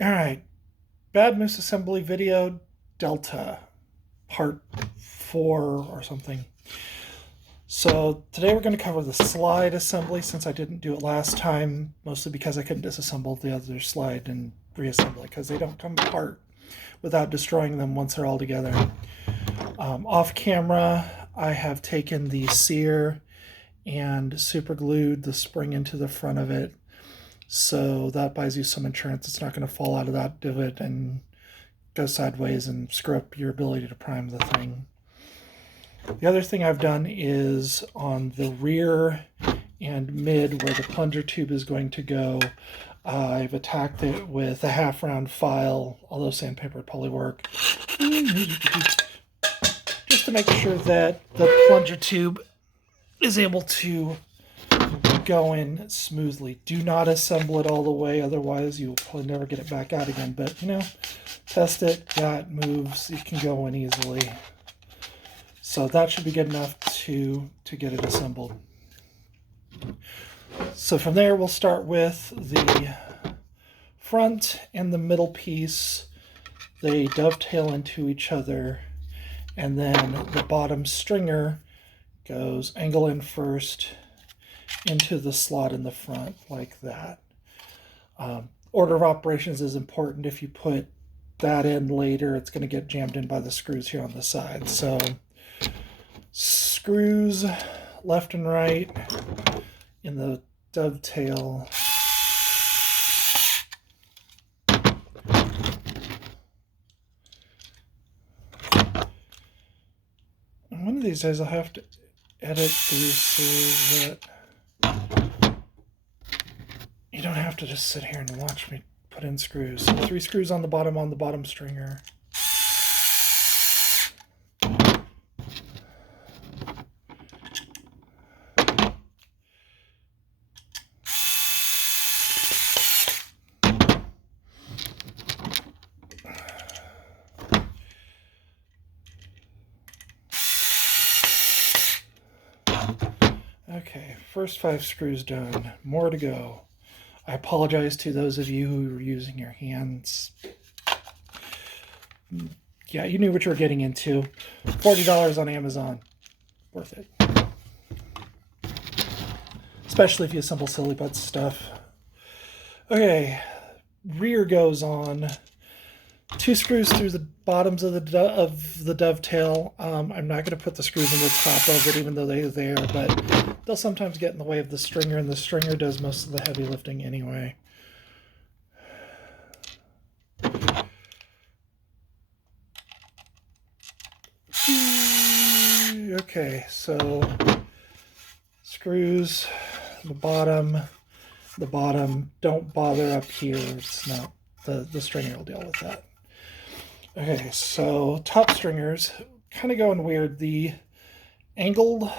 All right, Bad Assembly video Delta part 4 or something. So today we're going to cover the slide assembly since I didn't do it last time, mostly because I couldn't disassemble the other slide and reassemble it because they don't come apart without destroying them once they're all together. Off camera, I have taken the sear and super glued the spring into the front of it. So that buys you some insurance. It's not going to fall out of that divot and go sideways and screw up your ability to prime the thing. The other thing I've done is on the rear and mid where the plunger tube is going to go, I've attacked it with a half-round file, although sandpaper would probably work, just to make sure that the plunger tube is able to go in smoothly. Do not assemble it all the way, otherwise you'll probably never get it back out again. But, you know, test it. Yeah, it moves. It can go in easily. So that should be good enough to get it assembled. So from there, we'll start with the front and the middle piece. They dovetail into each other, and then the bottom stringer goes angle in first into the slot in the front like that. Order of operations is important. If you put that in later, it's going to get jammed in by the screws here on the side. So screws left and right in the dovetail. And one of these days I'll have to edit these so that you don't have to just sit here and watch me put in screws. So 3 screws on the bottom stringer. Okay, first 5 screws done. More to go. I apologize to those of you who were using your hands. Yeah, you knew what you were getting into. $40 on Amazon. Worth it. Especially if you assemble silly butt stuff. Okay, rear goes on. 2 screws through the bottoms of the dovetail. I'm not going to put the screws in the top of it, even though they're there, but they'll sometimes get in the way of the stringer, and the stringer does most of the heavy lifting anyway. Okay, so screws, the bottom, don't bother up here. It's not, the stringer will deal with that. Okay, so top stringers, kind of going weird. The angled,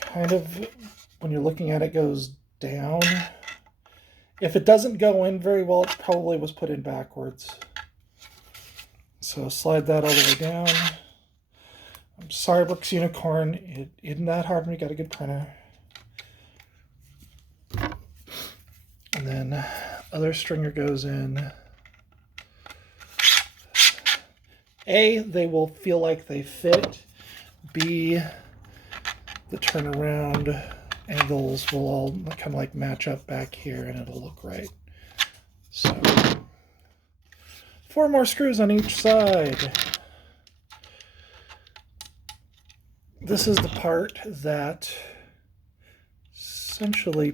kind of, when you're looking at it, goes down. If it doesn't go in very well, it probably was put in backwards. So slide that all the way down. I'm sorry, Brooks Unicorn. It isn't that hard when you got a good printer. And then other stringer goes in. A, they will feel like they fit. B, the turnaround angles will all kind of like match up back here and it'll look right. So 4 more screws on each side. This is the part that essentially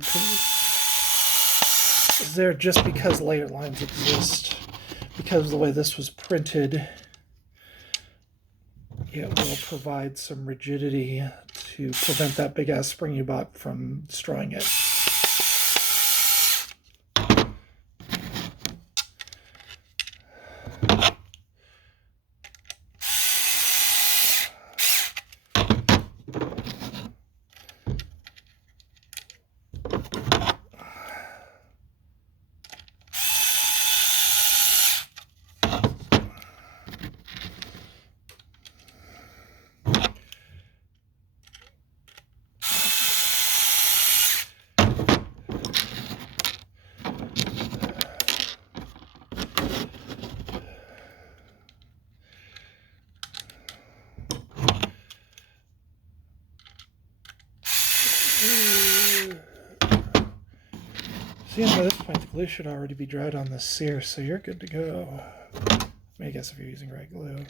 is there just because layer lines exist. Because of the way this was printed, it will provide some rigidity to prevent that big ass spring you bought from destroying it. See, by this point, the glue should already be dried on the sear, so you're good to go. I guess if you're using red glue.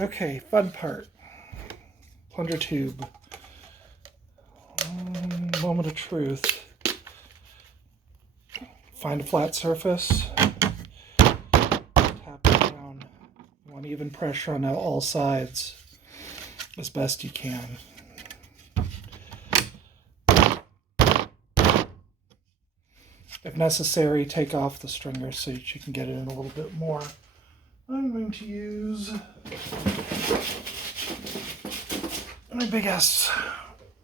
Okay, fun part. Plunger tube. Moment of truth. Find a flat surface. Tap it down. You want even pressure on all sides as best you can. If necessary, take off the stringer so that you can get it in a little bit more. I'm going to use my big ass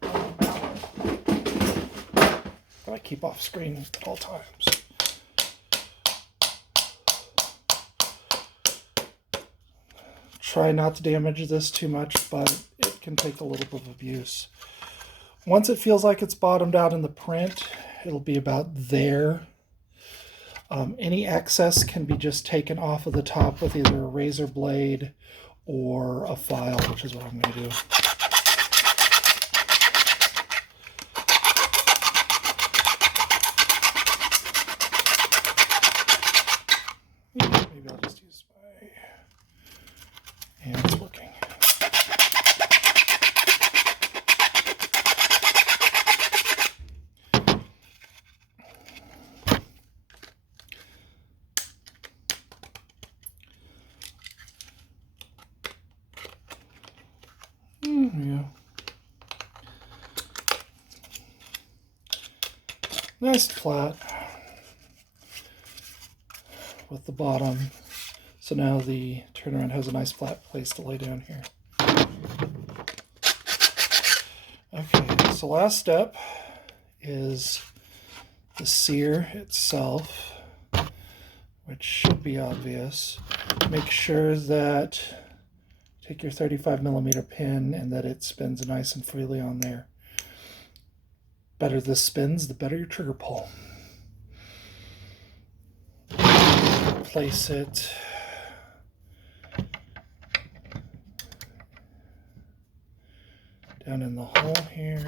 that I keep off screen at all times. Try not to damage this too much, but it can take a little bit of abuse. Once it feels like it's bottomed out in the print, it'll be about there. Any excess can be just taken off of the top with either a razor blade or a file, which is what I'm going to do. Maybe I'll just use my hands working. Yeah. Nice flat with the bottom. So now the turnaround has a nice flat place to lay down here. Okay, so last step is the sear itself, which should be obvious. Make sure that take your 35mm pin and that it spins nice and freely on there. Better this spins, the better your trigger pull. Place it down in the hole here.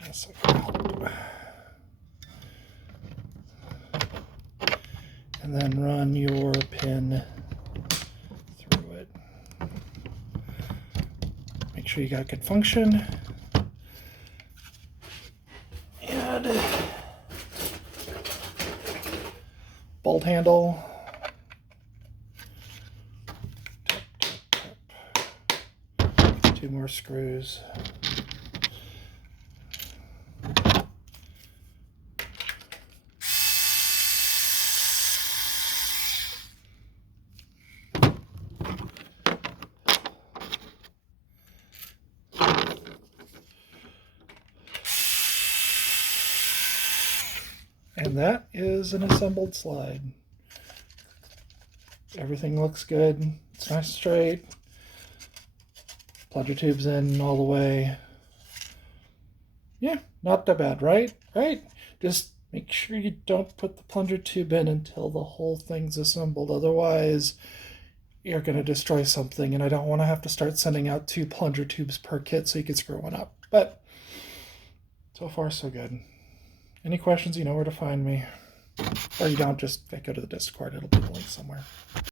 That's and then run your pin through it. Make sure you got good function. And bolt handle. Tap, tap, tap. 2 more screws. And that is an assembled slide. Everything looks good. It's nice and straight. Plunger tube's in all the way. Yeah, not that bad, right? Right? Just make sure you don't put the plunger tube in until the whole thing's assembled. Otherwise, you're going to destroy something, and I don't want to have to start sending out 2 plunger tubes per kit so you can screw one up. But so far, so good. Any questions, you know where to find me. Or you don't, just go to the Discord. It'll be the link somewhere.